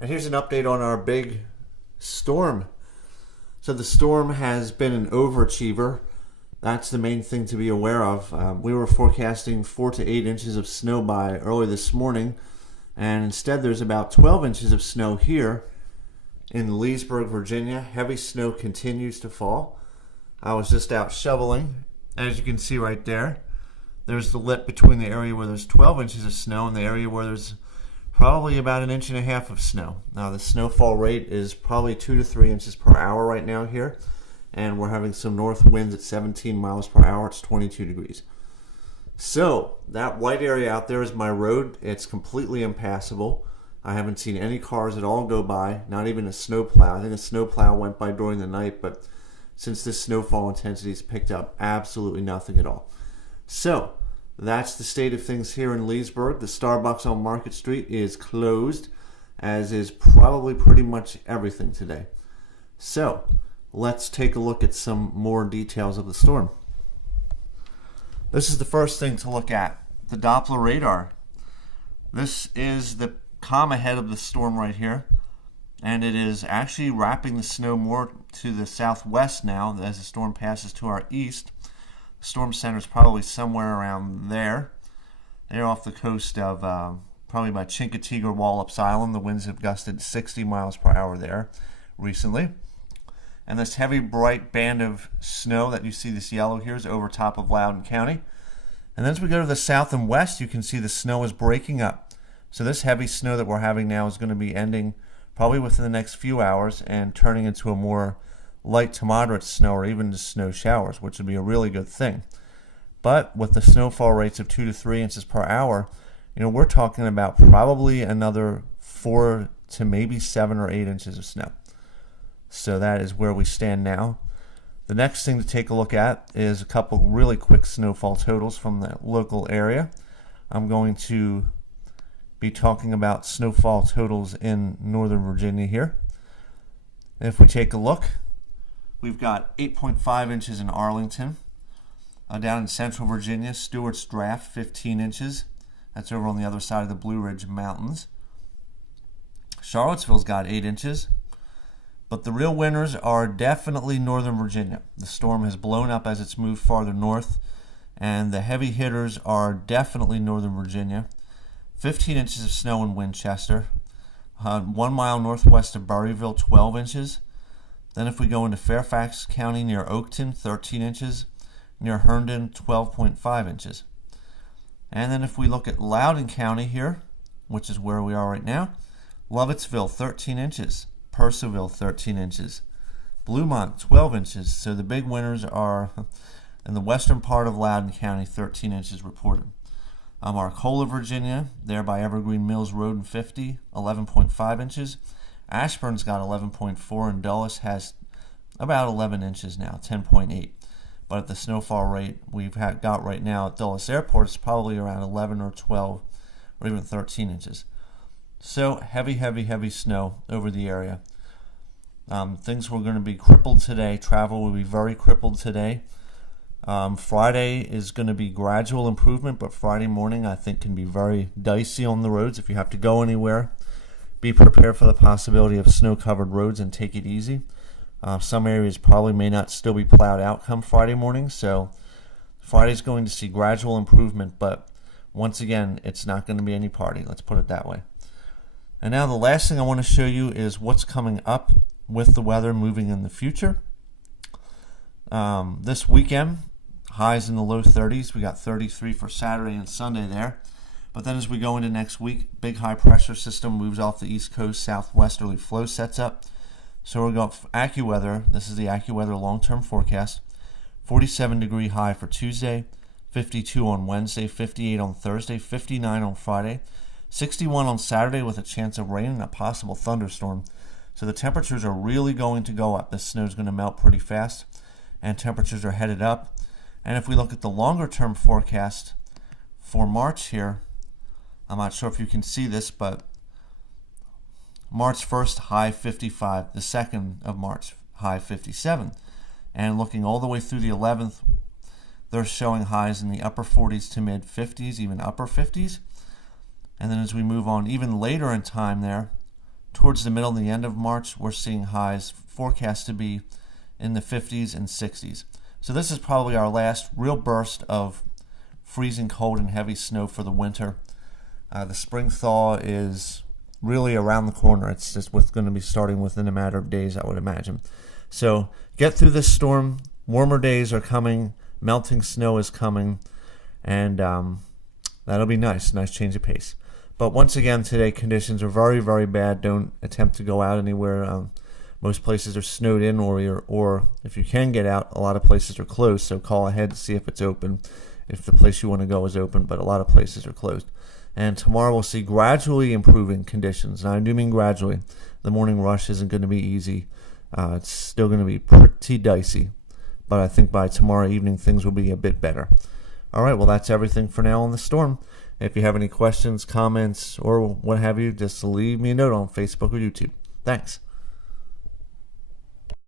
And here's an update on our big storm. So the storm has been an overachiever. That's the main thing to be aware of. We were forecasting 4 to 8 inches of snow by early this morning, and instead there's about 12 inches of snow here in Leesburg, Virginia. Heavy snow continues to fall. I was just out shoveling. As you can see right there, there's the lip between the area where there's 12 inches of snow and the area where there's probably about 1.5 inches of snow. Now the snowfall rate is probably 2 to 3 inches per hour right now here, and we're having some north winds at 17 miles per hour. It's 22 degrees. So that white area out there is my road. It's completely impassable. I haven't seen any cars at all go by, not even a snowplow. I think a snowplow went by during the night, but since this snowfall intensity has picked up, absolutely nothing at all. So that's the state of things here in Leesburg. The Starbucks on Market Street is closed, as is probably pretty much everything today. So let's take a look at some more details of the storm. This is the first thing to look at, the Doppler radar. This is the calm ahead of the storm right here, and it is actually wrapping the snow more to the southwest now as the storm passes to our east. The storm center is probably somewhere around there. They're off the coast of probably by Chincoteague, Wallops Island. The winds have gusted 60 miles per hour there recently. And this heavy, bright band of snow that you see, this yellow here, is over top of Loudoun County. And then as we go to the south and west, you can see the snow is breaking up. So this heavy snow that we're having now is going to be ending probably within the next few hours and turning into a more light to moderate snow or even just snow showers, which would be a really good thing. But with the snowfall rates of 2 to 3 inches per hour, we're talking about probably another 4 to maybe 7 or 8 inches of snow. So that is where we stand now. The next thing to take a look at is a couple really quick snowfall totals from the local area. I'm going to be talking about snowfall totals in Northern Virginia here. If we take a look, we've got 8.5 inches in Arlington. Down in Central Virginia, Stewart's Draft, 15 inches. That's over on the other side of the Blue Ridge Mountains. Charlottesville's got 8 inches. But the real winners are definitely Northern Virginia. The storm has blown up as it's moved farther north, and the heavy hitters are definitely Northern Virginia. 15 inches of snow in Winchester. 1 mile northwest of Burryville, 12 inches. Then if we go into Fairfax County near Oakton, 13 inches. Near Herndon, 12.5 inches. And then if we look at Loudoun County here, which is where we are right now, Lovettsville, 13 inches. Purcellville, 13 inches. Bluemont, 12 inches. So the big winners are in the western part of Loudoun County, 13 inches reported. Arcola, Virginia, there by Evergreen Mills Road and 50, 11.5 inches. Ashburn's got 11.4, and Dulles has about 11 inches now, 10.8. But at the snowfall rate we've got right now at Dulles Airport, it's probably around 11 or 12 or even 13 inches. So heavy, heavy, heavy snow over the area. Things were going to be crippled today. Travel will be very crippled today. Friday is going to be gradual improvement, but Friday morning I think can be very dicey on the roads. If you have to go anywhere, be prepared for the possibility of snow-covered roads and take it easy. Some areas probably may not still be plowed out come Friday morning, so Friday's going to see gradual improvement, but once again, it's not going to be any party. Let's put it that way. And now the last thing I want to show you is what's coming up with the weather moving in the future. This weekend, highs in the low 30s. We got 33 for Saturday and Sunday there. But then as we go into next week, big high pressure system moves off the east coast, southwesterly flow sets up. So we're going AccuWeather. This is the AccuWeather long-term forecast. 47 degree high for Tuesday, 52 on Wednesday, 58 on Thursday, 59 on Friday, 61 on Saturday with a chance of rain and a possible thunderstorm. So the temperatures are really going to go up. This snow is going to melt pretty fast, and temperatures are headed up. And if we look at the longer-term forecast for March here, I'm not sure if you can see this, but March 1st, high 55. The 2nd of March, high 57. And looking all the way through the 11th, they're showing highs in the upper 40s to mid 50s, even upper 50s. And then as we move on even later in time there, towards the middle and the end of March, we're seeing highs forecast to be in the 50s and 60s. So this is probably our last real burst of freezing cold and heavy snow for the winter. The spring thaw is really around the corner. It's just what's going to be starting within a matter of days, I would imagine. So get through this storm. Warmer days are coming. Melting snow is coming. And that'll be nice. Nice change of pace. But once again, today conditions are very, very bad. Don't attempt to go out anywhere. Most places are snowed in, or if you can get out, a lot of places are closed. So call ahead to see if it's open, if the place you want to go is open. But a lot of places are closed. And tomorrow we'll see gradually improving conditions. And I do mean gradually. The morning rush isn't going to be easy. It's still going to be pretty dicey. But I think by tomorrow evening things will be a bit better. All right, well, that's everything for now on the storm. If you have any questions, comments, or what have you, just leave me a note on Facebook or YouTube. Thanks.